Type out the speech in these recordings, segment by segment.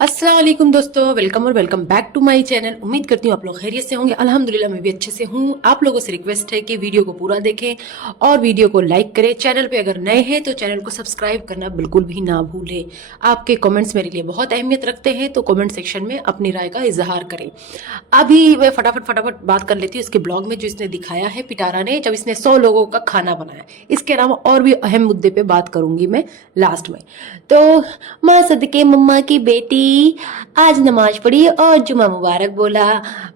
अस्सलाम वालेकुम दोस्तों, वेलकम और welcome back to my channel. उम्मीद करती हूँ आप लोग खैरियत से होंगे। अल्हम्दुलिल्लाह मैं भी अच्छे से हूँ। आप लोगों से रिक्वेस्ट है कि वीडियो को पूरा देखें और वीडियो को लाइक करें। चैनल पे अगर नए हैं तो चैनल को सब्सक्राइब करना बिल्कुल भी ना भूलें। आपके कमेंट्स मेरे लिए बहुत अहमियत रखते हैं, तो कमेंट सेक्शन में अपनी राय का इजहार करें। अभी मैं फटाफट बात कर लेती हूँ इसके ब्लॉग में जो इसने दिखाया है पिटारा ने, जब इसने 100 लोगों का खाना बनाया। इसके अलावा और भी अहम मुद्दे पे बात करूंगी मैं लास्ट में। तो माँ सदके मम्मा की बेटी आज नमाज पढ़ी और जुमा मुबारक बोला।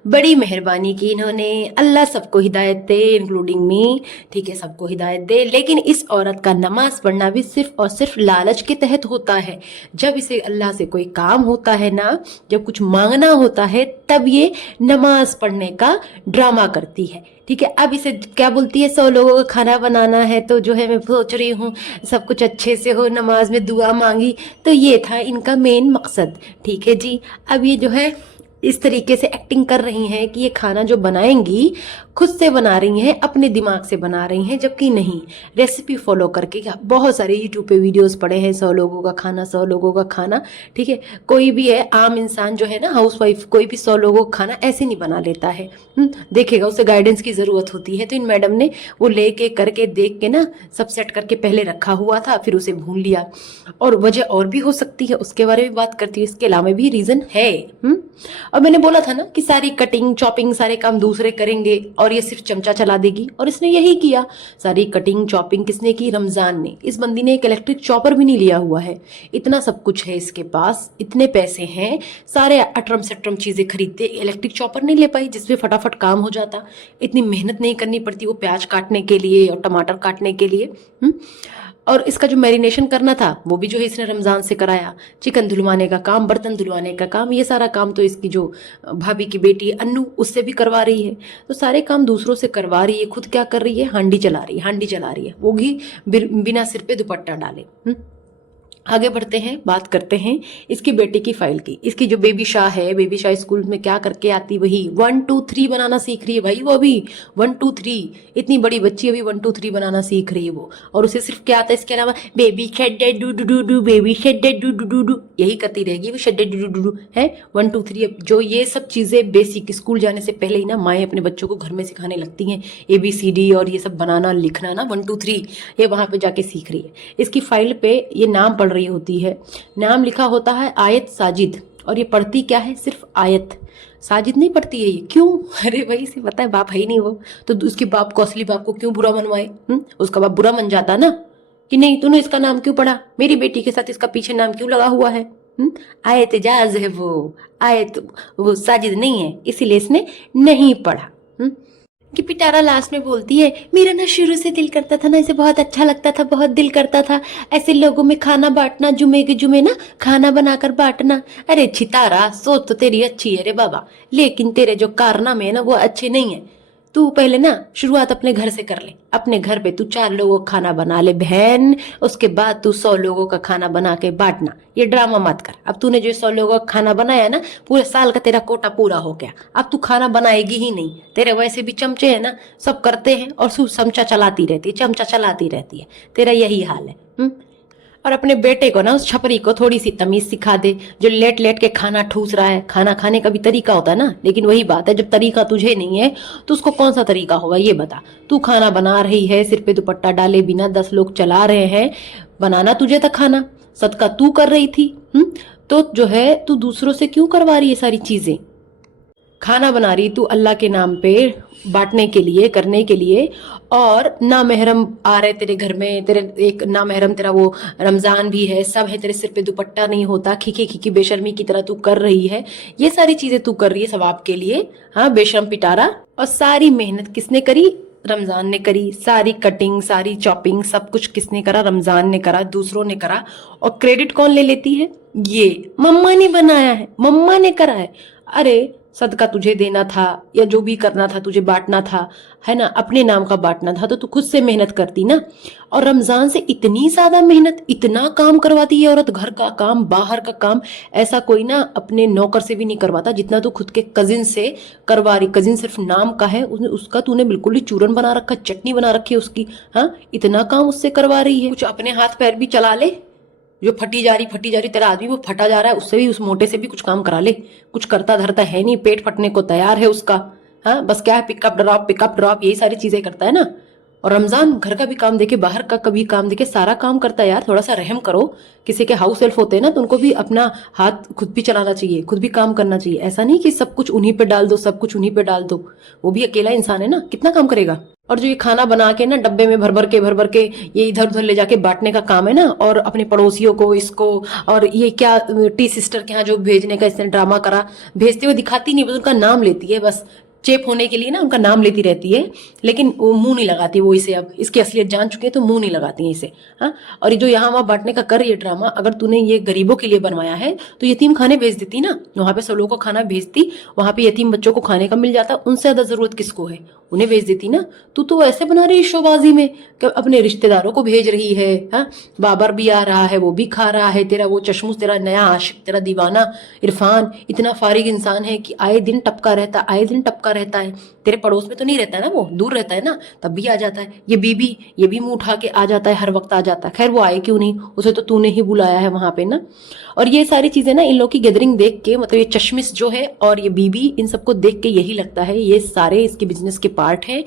बड़ी मेहरबानी की इन्होंने। अल्लाह सबको हिदायत दे, इंक्लूडिंग मी। ठीक है, सबको हिदायत दे। लेकिन इस औरत का नमाज पढ़ना भी सिर्फ और सिर्फ लालच के तहत होता है। जब इसे अल्लाह से कोई काम होता है ना, जब कुछ मांगना होता है, तब ये नमाज पढ़ने का ड्रामा करती है। ठीक है, अब इसे क्या बोलती है, 100 लोगों का खाना बनाना है तो जो है मैं सोच रही हूँ सब कुछ अच्छे से हो, नमाज में दुआ मांगी। तो ये था इनका मेन मकसद। ठीक है जी। अब ये जो है इस तरीके से एक्टिंग कर रही हैं कि ये खाना जो बनाएंगी खुद से बना रही हैं, अपने दिमाग से बना रही हैं, जबकि नहीं, रेसिपी फॉलो करके। क्या बहुत सारे यूट्यूब पे वीडियोस पड़े हैं, 100 लोगों का खाना, 100 लोगों का खाना। ठीक है, कोई भी है आम इंसान जो है ना, हाउसवाइफ, कोई भी 100 लोगों का खाना ऐसे नहीं बना लेता है। देखेगा, उसे गाइडेंस की जरूरत होती है। तो इन मैडम ने वो लेके करके देख के ना सब सेट करके पहले रखा हुआ था, फिर उसे भून लिया। और वजह और भी हो सकती है, उसके बारे में बात करती हूँ। इसके अलावा भी रीजन है। और मैंने बोला था ना कि सारी कटिंग चॉपिंग सारे काम दूसरे करेंगे और ये सिर्फ चमचा चला देगी, और इसने यही किया। सारी कटिंग चॉपिंग किसने की? रमजान ने। इस बंदी ने एक इलेक्ट्रिक चॉपर भी नहीं लिया हुआ है। इतना सब कुछ है इसके पास, इतने पैसे हैं, सारे अटरम सटरम चीजें खरीदते, इलेक्ट्रिक चॉपर नहीं ले पाई जिसमें फटाफट काम हो जाता। इतनी मेहनत नहीं करनी पड़ती वो प्याज काटने के लिए और टमाटर काटने के लिए। और इसका जो मैरिनेशन करना था वो भी जो है इसने रमजान से कराया। चिकन धुलवाने का काम, बर्तन धुलवाने का काम, ये सारा काम तो इसकी जो भाभी की बेटी अन्नू, उससे भी करवा रही है। तो सारे काम दूसरों से करवा रही है, खुद क्या कर रही है? हांडी चला रही है, हांडी चला रही है, वो भी बिना सिर पे दुपट्टा डाले। आगे बढ़ते हैं, बात करते हैं इसकी बेटी की फाइल की। इसकी जो बेबी शाह है, बेबी शाह स्कूल में क्या करके आती? वही 1 2 3 बनाना सीख रही है भाई। वो अभी 1 2 3, इतनी बड़ी बच्ची अभी 1 2 3 बनाना सीख रही है वो। और उसे सिर्फ क्या आता है इसके अलावा? बेबी शेड doo doo doo doo, baby शेड डू डू डू डू, यही करती रहेगी वो। शेड डू डू डू डू है 1 2 3। जो ये सब चीजें बेसिक स्कूल जाने से पहले ही ना माएँ अपने बच्चों को घर में सिखाने लगती हैं। ABCD और ये सब बनाना लिखना ना 1 2 3, ये वहां पे जाके सीख रही है। इसकी फाइल पे ये नाम पढ़ रही होती है। नाम लिखा होता है आयत साजिद, और ये पढ़ती क्या है? सिर्फ आयत। साजिद नहीं पढ़ती है ये। क्यों? अरे भाई से पता है, बाप है ही नहीं वो, तो उसके बाप को, असली बाप को क्यों बुरा मनवाए? उसका बाप बुरा मन जाता ना कि नहीं तूने इसका नाम क्यों पढ़ा, मेरी बेटी के साथ इसका पीछे नाम क्यों लगा हुआ है? आयत जाज है वो, आयत वो साजिद नहीं है, इसीलिए इसने नहीं पढ़ा। कि पिटारा लास्ट में बोलती है, मेरा ना शुरू से दिल करता था ना, इसे बहुत अच्छा लगता था, बहुत दिल करता था ऐसे लोगों में खाना बांटना, जुमे के जुमे ना खाना बनाकर बांटना। अरे छितारा, सोच तो तेरी अच्छी है रे बाबा, लेकिन तेरे जो कारनामे है ना वो अच्छे नहीं है। तू पहले ना शुरुआत अपने घर से कर ले। अपने घर पे तू 4 लोगों का खाना बना ले बहन, उसके बाद तू 100 लोगों का खाना बना के बांटना। ये ड्रामा मत कर। अब तूने जो 100 लोगों का खाना बनाया ना, पूरे साल का तेरा कोटा पूरा हो गया। अब तू खाना बनाएगी ही नहीं। तेरे वैसे भी चमचे है ना, सब करते हैं और तू चमचा चलाती रहती है, चमचा चलाती रहती है। तेरा यही हाल है। और अपने बेटे को ना, उस छपरी को थोड़ी सी तमीज सिखा दे, जो लेट लेट के खाना ठूस रहा है। खाना खाने का भी तरीका होता है ना, लेकिन वही बात है, जब तरीका तुझे नहीं है तो उसको कौन सा तरीका होगा ये बता। तू खाना बना रही है सिर पे दुपट्टा डाले बिना, 10 लोग चला रहे हैं, बनाना तुझे था खाना, सदका तू कर रही थी। तो जो है तू दूसरों से क्यों करवा रही है सारी चीजें? खाना बना रही तू अल्लाह के नाम पे, बांटने के लिए, करने के लिए, और ना महरम आ रहे तेरे घर में, तेरे एक ना महरम, तेरा वो रमजान भी है, सब है, तेरे सिर पे दुपट्टा नहीं होता, खीखी खीखी बेशर्मी की तरह तू कर रही है। ये सारी चीजें तू कर रही है सवाब के लिए। हाँ, बेशर्म पिटारा। और सारी मेहनत किसने करी? रमजान ने करी। सारी कटिंग, सारी चॉपिंग, सब कुछ किसने करा? रमजान ने करा, दूसरों ने करा। और क्रेडिट कौन ले लेती है? ये मम्मा ने बनाया है, मम्मा ने करा है। अरे सदका तुझे देना था, या जो भी करना था तुझे बांटना था, है ना, अपने नाम का बांटना था, तो तू खुद से मेहनत करती ना। और रमजान से इतनी ज्यादा मेहनत, इतना काम करवाती है औरत, घर का काम, बाहर का काम, ऐसा कोई ना अपने नौकर से भी नहीं करवाता जितना तू खुद के कजिन से करवा रही। कजिन सिर्फ नाम का है, उसका तूने बिल्कुल ही चूरन बना रखा, चटनी बना रखी है उसकी। हाँ, इतना काम उससे करवा रही है। कुछ अपने हाथ पैर भी चला ले, जो फटी जा रही तेरा आदमी वो फटा जा रहा है, उससे भी, उस मोटे से भी कुछ काम करा ले। कुछ करता धरता है नहीं, पेट फटने को तैयार है उसका। हाँ, बस क्या है, पिकअप ड्रॉप यही सारी चीजें करता है ना। और रमजान घर का भी काम देखे, बाहर का कभी काम देखे, सारा काम करता है यार। थोड़ा सा रहम करो। किसी के हाउस हेल्प होते हैं ना, तो उनको भी अपना हाथ खुद भी चलाना चाहिए, खुद भी काम करना चाहिए। ऐसा नहीं कि सब कुछ उन्हीं पे डाल दो, सब कुछ उन्हीं पे डाल दो। वो भी अकेला इंसान है ना, कितना काम करेगा। और जो ये खाना बना के ना डब्बे में भर भर के ये इधर उधर ले जाके बांटने का काम है ना, और अपने पड़ोसियों को इसको, और ये क्या टी सिस्टर के यहाँ जो भेजने का इसने ड्रामा करा, भेजते हुए दिखाती नहीं, बस उनका नाम लेती है, बस चेप होने के लिए ना उनका नाम लेती रहती है, लेकिन वो मुंह नहीं लगाती। वो इसे अब इसकी असलियत जान चुके हैं तो मुंह नहीं लगाती है इसे। हाँ, और ये जो यहाँ वहां बांटने का कर रही है ड्रामा, अगर तूने ये गरीबों के लिए बनवाया है तो यतीम खाने भेज देती ना, वहां पे सब लोगों को खाना भेजती, वहां पे यतीम बच्चों को खाने का मिल जाता, उनसे ज्यादा जरूरत किसको है, उन्हें भेज देती ना। तू तो ऐसे बना रही है शोबाजी में कि अपने रिश्तेदारों को भेज रही है। हाँ, बाबर भी आ रहा है, वो भी खा रहा है, तेरा वो चश्मूस, तेरा नया आशिक, तेरा दीवाना इरफान इतना फारिग इंसान है कि आए दिन टपका रहता है। तेरे पड़ोस में तो नहीं रहता है ना, वो दूर रहता है ना, तब भी आ जाता है। ये बीबी, ये भी मुंह उठा के आ जाता है, हर वक्त आ जाता है। खैर वो आए क्यों नहीं, उसे तो तूने ही बुलाया है वहां पे ना। और ये सारी चीजें ना, इन लोग की गैदरिंग देख के, मतलब ये चश्मिश जो है और ये बीबी, इन सबको देख के यही लगता है ये सारे इसके बिजनेस के पार्ट हैं,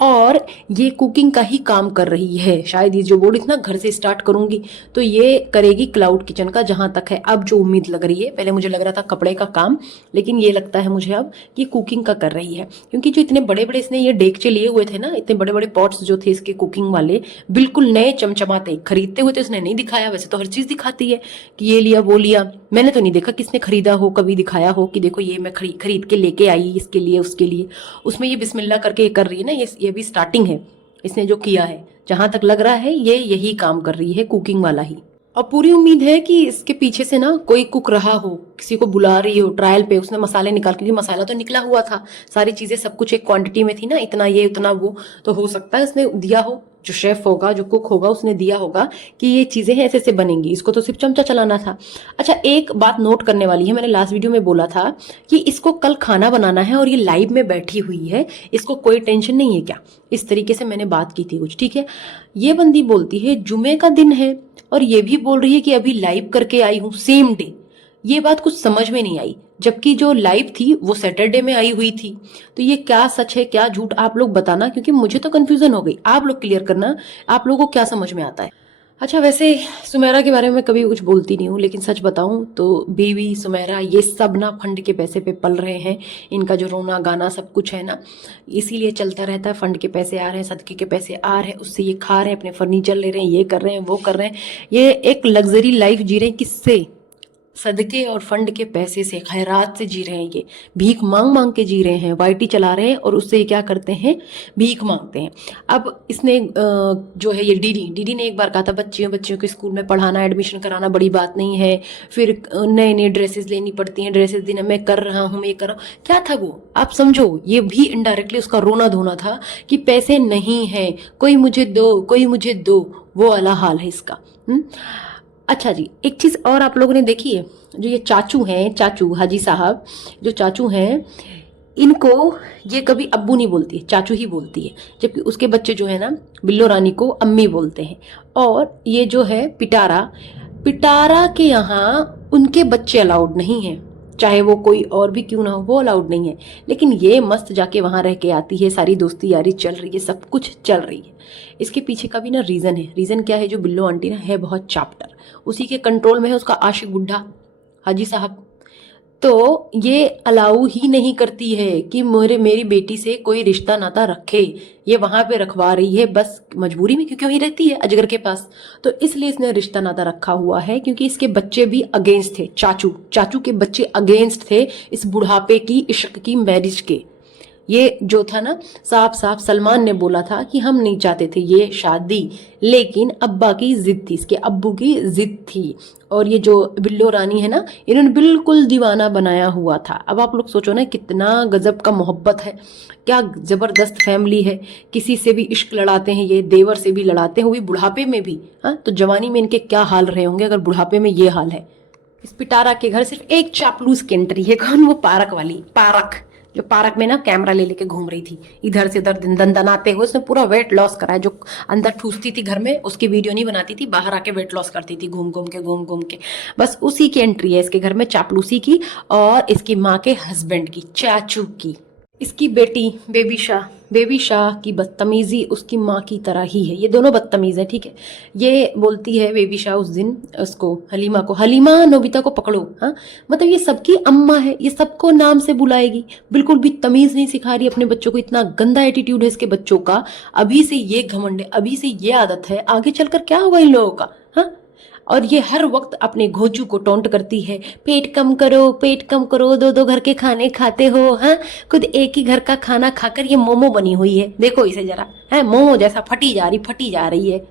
और ये कुकिंग का ही काम कर रही है। शायद ये जो बोली थी ना घर से स्टार्ट करूंगी, तो ये करेगी क्लाउड किचन का, जहां तक है अब जो उम्मीद लग रही है। पहले मुझे लग रहा था कपड़े का काम, लेकिन ये लगता है मुझे अब कि कुकिंग का कर रही है। क्योंकि जो इतने बड़े बड़े इसने ये डेगचे लिए हुए थे ना, इतने बड़े बड़े पॉट्स जो थे इसके कुकिंग वाले, बिल्कुल नए चमचमाते, खरीदते हुए तो इसने नहीं दिखाया। वैसे तो हर चीज दिखाती है कि ये लिया वो लिया, मैंने तो नहीं देखा किसने खरीदा हो, कभी दिखाया हो कि देखो ये मैं खरीद के लेके आई इसके लिए उसके लिए। उसमें ये बिस्मिल्लाह करके ये कर रही है ना, ये भी स्टार्टिंग है इसने जो किया है। जहां तक लग रहा है ये यही काम कर रही है, कुकिंग वाला ही। और पूरी उम्मीद है कि इसके पीछे से ना कोई कुक रहा हो, किसी को बुला रही हो ट्रायल पे, उसने मसाले निकाल के, मसाला तो निकला हुआ था, सारी चीजें सब कुछ एक क्वांटिटी में थी ना, इतना ये उतना वो, तो हो सकता है उसने दिया हो, जो शेफ होगा जो कुक होगा उसने दिया होगा कि ये चीजें ऐसे ऐसे बनेंगी, इसको तो सिर्फ चमचा चलाना था। अच्छा, एक बात नोट करने वाली है, मैंने लास्ट वीडियो में बोला था कि इसको कल खाना बनाना है और ये लाइव में बैठी हुई है, इसको कोई टेंशन नहीं है क्या, इस तरीके से मैंने बात की थी कुछ, ठीक है। ये बंदी बोलती है जुमे का दिन है, और ये भी बोल रही है कि अभी लाइव करके आई हूं सेम डे। ये बात कुछ समझ में नहीं आई, जबकि जो लाइव थी वो सैटरडे में आई हुई थी। तो ये क्या सच है क्या झूठ, आप लोग बताना, क्योंकि मुझे तो कंफ्यूजन हो गई। आप लोग क्लियर करना, आप लोगों को क्या समझ में आता है। अच्छा, वैसे सुमेरा के बारे में कभी कुछ बोलती नहीं हूँ, लेकिन सच बताऊं तो बीवी सुमेरा ये सब ना फंड के पैसे पे पल रहे हैं। इनका जो रोना गाना सब कुछ है ना, इसीलिए चलता रहता है। फंड के पैसे आ रहे हैं, सदके के पैसे आ रहे हैं, उससे ये खा रहे हैं, अपने फर्नीचर ले रहे हैं, ये कर रहे हैं वो कर रहे हैं। ये एक लग्जरी लाइफ जी रहे हैं, किससे, सदके और फंड के पैसे से, खैरात से जी रहे हैं। ये भीख मांग मांग के जी रहे हैं, वाईटी चला रहे हैं, और उससे ये क्या करते हैं, भीख मांगते हैं। अब इसने जो है ये डीडी ने एक बार कहा था बच्चियों को स्कूल में पढ़ाना, एडमिशन कराना बड़ी बात नहीं है, फिर नए नए ड्रेसेस लेनी पड़ती हैं, ड्रेसेस देना, मैं कर रहा हूँ, मैं कर रहा हूँ। क्या था वो, आप समझो, ये भी इनडायरेक्टली उसका रोना धोना था कि पैसे नहीं है, कोई मुझे दो, वो वाला हाल है इसका। अच्छा जी, एक चीज और आप लोगों ने देखी है, जो ये चाचू हैं, चाचू हाजी साहब जो चाचू हैं, इनको ये कभी अब्बू नहीं बोलती है, चाचू ही बोलती है। जबकि उसके बच्चे जो है ना, बिल्लो रानी को अम्मी बोलते हैं। और ये जो है पिटारा के यहाँ उनके बच्चे अलाउड नहीं हैं, चाहे वो कोई और भी क्यों ना हो, वो अलाउड नहीं है। लेकिन ये मस्त जाके वहां रह के आती है, सारी दोस्ती यारी चल रही है, सब कुछ चल रही है। इसके पीछे का भी ना रीजन है। रीजन क्या है, जो बिल्लो आंटी ना है बहुत चाप्टर, उसी के कंट्रोल में है उसका आशिक बुढ़ा हाजी साहब। तो ये अलाउ ही नहीं करती है कि मेरी बेटी से कोई रिश्ता नाता रखे। ये वहां पे रखवा रही है बस मजबूरी में, क्योंकि वही रहती है अजगर के पास, तो इसलिए इसने रिश्ता नाता रखा हुआ है। क्योंकि इसके बच्चे भी अगेंस्ट थे, चाचू के बच्चे अगेंस्ट थे इस बुढ़ापे की, इश्क की, मैरिज के। ये जो था ना, साफ साफ सलमान ने बोला था कि हम नहीं चाहते थे ये शादी, लेकिन अब्बा की जिद थी, इसके अब्बू की जिद थी। और ये जो बिल्लो रानी है ना, इन्होंने बिल्कुल दीवाना बनाया हुआ था। अब आप लोग सोचो ना, कितना गजब का मोहब्बत है, क्या जबरदस्त फैमिली है। किसी से भी इश्क लड़ाते हैं ये, देवर से भी लड़ाते हैं, वो भी बुढ़ापे में भी। हाँ, तो जवानी में इनके क्या हाल रहे होंगे अगर बुढ़ापे में ये हाल है। इस पिटारा के घर सिर्फ एक चापलूस की एंट्री है, कौन, वो पारक वाली, पारक जो पार्क में ना कैमरा ले लेके घूम रही थी, इधर से उधर दंदनाते हुए। उसने पूरा वेट लॉस करा है। जो अंदर ठूसती थी घर में उसकी वीडियो नहीं बनाती थी, बाहर आके वेट लॉस करती थी घूम घूम के। बस उसी की एंट्री है इसके घर में, चापलूसी की और इसकी माँ के हस्बैंड की, चाचू की। इसकी बेटी बेबी शाह की बदतमीजी उसकी माँ की तरह ही है। ये दोनों बदतमीज है, ठीक है। ये बोलती है बेबी शाह उस दिन उसको, हलीमा को, हलीमा नोबिता को पकड़ो। हाँ, मतलब ये सबकी अम्मा है, ये सबको नाम से बुलाएगी, बिल्कुल भी तमीज नहीं सिखा रही अपने बच्चों को। इतना गंदा एटीट्यूड है इसके बच्चों का। अभी से ये घमंड है, अभी से ये आदत है, आगे चलकर क्या होगा इन लोगों का। हाँ, और ये हर वक्त अपने घोंचू को टोंट करती है, पेट कम करो, पेट कम करो, दो दो घर के खाने खाते हो। हाँ, खुद एक ही घर का खाना खाकर ये मोमो बनी हुई है। देखो इसे जरा, है मोमो जैसा फटी जा रही है।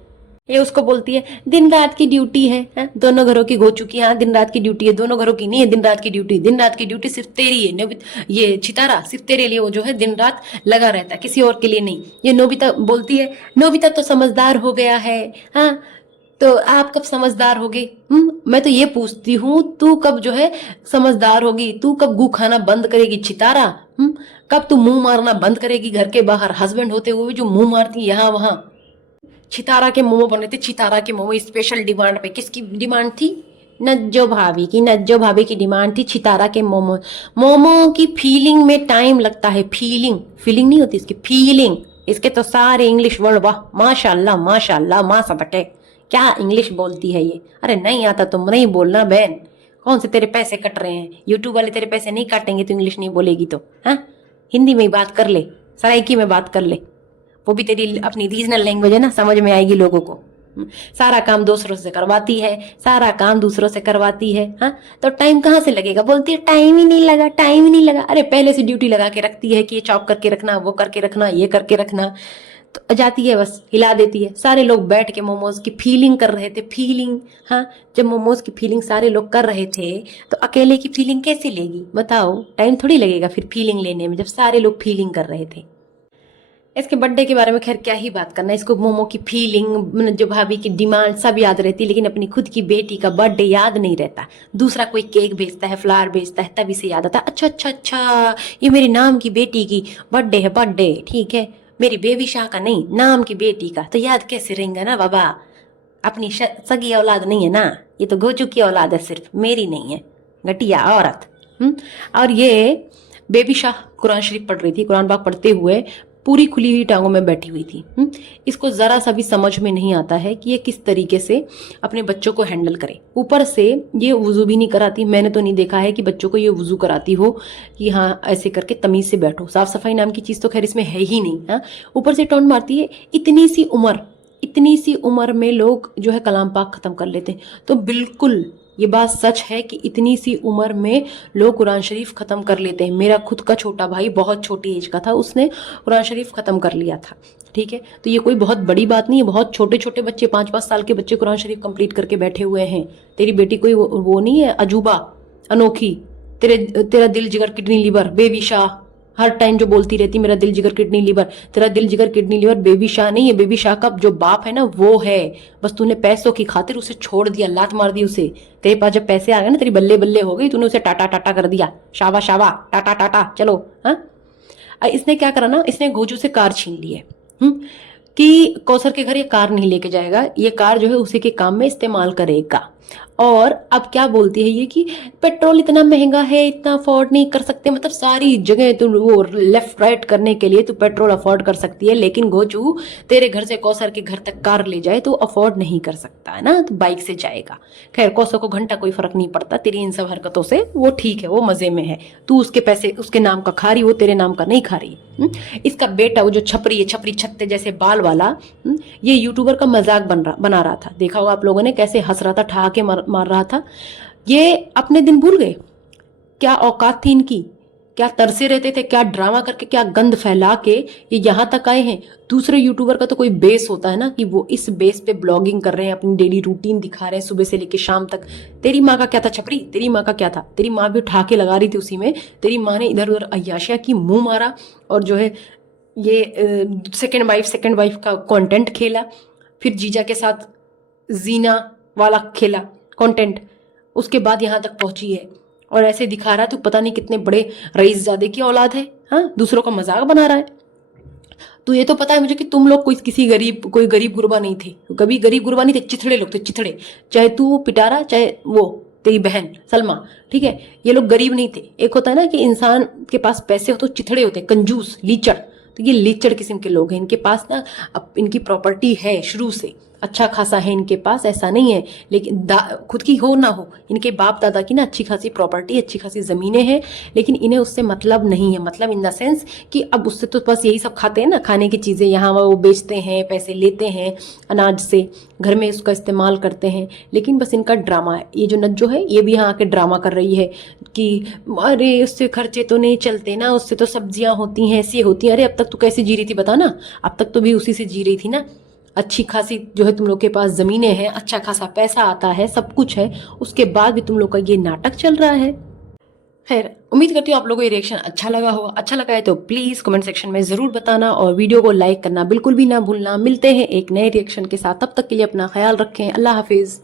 ये उसको बोलती है दिन रात की ड्यूटी है, दोनों घरों की घोंचू की। हाँ, दिन रात की ड्यूटी है, दोनों घरों की नहीं है दिन रात की ड्यूटी। दिन रात की ड्यूटी सिर्फ तेरी है। ये चितारा सिर्फ तेरे लिए वो जो है दिन रात लगा रहता है, किसी और के लिए नहीं। ये नोबिता बोलती है, नोबिता तो समझदार हो गया है। हाँ, तो आप कब समझदार होगे? मैं तो ये पूछती हूँ, तू कब जो है समझदार होगी? तू कब गू खाना बंद करेगी चितारा? कब तू मुंह मारना बंद करेगी घर के बाहर? हस्बैंड होते हुए जो मुंह मारती यहाँ वहां। चितारा के मोमो बने थे, चितारा के मोमो स्पेशल डिमांड पे। किसकी डिमांड थी? नज्जो भाभी की डिमांड थी चितारा के मोमो। मोमो की फीलिंग में टाइम लगता है, फीलिंग नहीं होती इसकी, फीलिंग। इसके तो सारे इंग्लिश वर्ड, वाह माशाल्लाह माँ सदके, क्या इंग्लिश बोलती है ये। अरे नहीं आता तो नहीं बोलना बहन, कौन से तेरे पैसे कट रहे हैं? यूट्यूब वाले तेरे पैसे नहीं काटेंगे तो इंग्लिश नहीं बोलेगी तो। हाँ, हिंदी में ही बात कर ले, सराइकी में बात कर ले, वो भी तेरी अपनी रीजनल लैंग्वेज है ना, समझ में आएगी लोगों को। सारा काम दूसरों से करवाती है, हाँ, तो टाइम कहाँ से लगेगा? बोलती है टाइम ही नहीं लगा। अरे पहले से ड्यूटी लगा के रखती है कि ये चॉप करके रखना, वो करके रखना, ये करके रखना, तो जाती है बस हिला देती है। सारे लोग बैठ के मोमोज की फीलिंग कर रहे थे, फीलिंग। हाँ, जब मोमोज की फीलिंग सारे लोग कर रहे थे तो अकेले की फीलिंग कैसे लेगी बताओ? टाइम थोड़ी लगेगा फिर फीलिंग लेने में, जब सारे लोग फीलिंग कर रहे थे। इसके बर्थडे के बारे में खैर क्या ही बात करना, इसको मोमो की फीलिंग, जो भाभी की डिमांड सब याद रहती, लेकिन अपनी खुद की बेटी का बर्थडे याद नहीं रहता। दूसरा कोई केक भेजता है, फ्लावर भेजता है, तभी से याद आता है, अच्छा ये मेरे नाम की बेटी की बर्थडे है, बर्थडे ठीक है, मेरी बेबी शाह का नहीं, नाम की बेटी का, तो याद कैसे रहेंगे ना बाबा? अपनी सगी औलाद नहीं है ना, ये तो गोचू की औलाद है, सिर्फ मेरी नहीं है, घटिया औरत। और ये बेबी शाह कुरान शरीफ पढ़ रही थी, कुरान पाक पढ़ते हुए पूरी खुली हुई टांगों में बैठी हुई थी। इसको जरा सा भी समझ में नहीं आता है कि ये किस तरीके से अपने बच्चों को हैंडल करे। ऊपर से ये वुजू भी नहीं कराती, मैंने तो नहीं देखा है कि बच्चों को ये वुजू कराती हो कि हाँ ऐसे करके तमीज से बैठो। साफ सफाई नाम की चीज तो खैर इसमें है ही नहीं। हाँ, ऊपर से टोंट मारती है। इतनी सी उम्र में लोग जो है कलाम पाक खत्म कर लेते हैं, तो बिल्कुल ये बात सच है कि इतनी सी उम्र में लोग कुरान शरीफ ख़त्म कर लेते हैं। मेरा खुद का छोटा भाई बहुत छोटी एज का था, उसने कुरान शरीफ ख़त्म कर लिया था, ठीक है। तो ये कोई बहुत बड़ी बात नहीं है, बहुत छोटे छोटे बच्चे, 5-5 साल के बच्चे कुरान शरीफ कंप्लीट करके बैठे हुए हैं। तेरी बेटी कोई वो नहीं है अजूबा अनोखी। तेरा दिल जिगर किडनी लीवर बेबी शाह हर टाइम जो बोलती रहती मेरा दिल जिगर किडनी लीवर, तेरा दिल जिगर किडनी लीवर बेबी शाह नहीं है। बेबी शाह का जो बाप है ना वो है, बस तूने पैसों की खातिर उसे छोड़ दिया, लात मार दी उसे। तेरे पास जब पैसे आ गए ना, तेरी बल्ले बल्ले हो गई, तूने उसे टाटा टाटा कर दिया, शाबा शाबा टाटा टाटा चलो। हाँ, इसने क्या करा ना, इसने गोजू से कार छीन ली है कि कौसर के घर ये कार नहीं लेके जाएगा, ये कार जो है उसी के काम में इस्तेमाल करेगा। और अब क्या बोलती है ये कि पेट्रोल इतना महंगा है, इतना अफोर्ड नहीं कर सकते। मतलब सारी जगह तो वो लेफ्ट राइट करने के लिए तो पेट्रोल अफोर्ड कर सकती है, लेकिन गोचू तेरे घर से कौसर के घर तक कार ले जाए तो अफोर्ड नहीं कर सकता है ना, तो बाइक से जाएगा। खैर कौसर को घंटा कोई फर्क नहीं पड़ता तेरी इन सब हरकतों से, वो ठीक है, वो मजे में है। तू उसके पैसे उसके नाम का खा रही, वो तेरे नाम का नहीं खा रही। इसका बेटा वो जो छपरी है, छपरी छत्ते जैसे बाल वाला, ये यूट्यूबर का मजाक बना रहा था। देखा होगा आप लोगों ने कैसे हंस रहा था, ठहाके मार रहा था। ये अपने दिन भूल गए, क्या औकात थी इनकी, क्या तरसे रहते थे, क्या ड्रामा करके, क्या गंद फैला के ये यहाँ तक आए हैं। दूसरे यूट्यूबर का तो कोई बेस होता है ना कि वो इस बेस पे ब्लॉगिंग कर रहे हैं, अपनी डेली रूटीन दिखा रहे हैं सुबह से लेकर शाम तक। तेरी माँ का क्या था छपरी, तेरी माँ का क्या था? तेरी माँ भी ठहाके लगा रही थी उसी में। तेरी माँ ने इधर उधर अय्याशिया की, मुंह मारा, और जो है ये सेकेंड वाइफ का कंटेंट खेला, फिर जीजा के साथ जीना वाला खेला कंटेंट, उसके बाद यहाँ तक पहुंची है। और ऐसे दिखा रहा है तो पता नहीं कितने बड़े रईसजादे की औलाद है। हाँ, दूसरों का मजाक बना रहा है। तो ये तो पता है मुझे कि तुम लोग कोई गरीब गुरबा नहीं थे, कभी गरीब गुरबा नहीं थे, चिथड़े लोग थे, चिथड़े। चाहे तू पिटारा, चाहे वो तेरी बहन सलमा, ठीक है, ये लोग गरीब नहीं थे। एक होता है ना कि इंसान के पास पैसे हो तो चिथड़े होते हैं, कंजूस, लीचड़। तो ये लीचड़ किस्म के लोग हैं। इनके पास ना अब इनकी प्रॉपर्टी है शुरू से, अच्छा खासा है इनके पास, ऐसा नहीं है, लेकिन खुद की हो ना हो, इनके बाप दादा की ना अच्छी खासी प्रॉपर्टी, अच्छी खासी ज़मीनें हैं, लेकिन इन्हें उससे मतलब नहीं है। मतलब इन द सेंस कि अब उससे तो बस यही सब खाते हैं ना, खाने की चीज़ें, यहाँ वो बेचते हैं, पैसे लेते हैं अनाज से, घर में उसका इस्तेमाल करते हैं, लेकिन बस इनका ड्रामा है। ये जो नज्जो है ये भी यहाँ आके ड्रामा कर रही है कि अरे उससे खर्चे तो नहीं चलते ना, उससे तो सब्जियां होती हैं, ऐसी होती हैं। अरे अब तक तो कैसे जी रही थी बता ना, अब तक तो भी उसी से जी रही थी ना। अच्छी खासी जो है तुम लोग के पास ज़मीनें हैं, अच्छा खासा पैसा आता है, सब कुछ है, उसके बाद भी तुम लोग का ये नाटक चल रहा है। खैर, उम्मीद करती हूँ आप लोगों को ये रिएक्शन अच्छा लगा हो। अच्छा लगा है तो प्लीज़ कमेंट सेक्शन में ज़रूर बताना और वीडियो को लाइक करना बिल्कुल भी ना भूलना। मिलते हैं एक नए रिएक्शन के साथ, तब तक के लिए अपना ख्याल रखें। अल्लाह हाफिज़।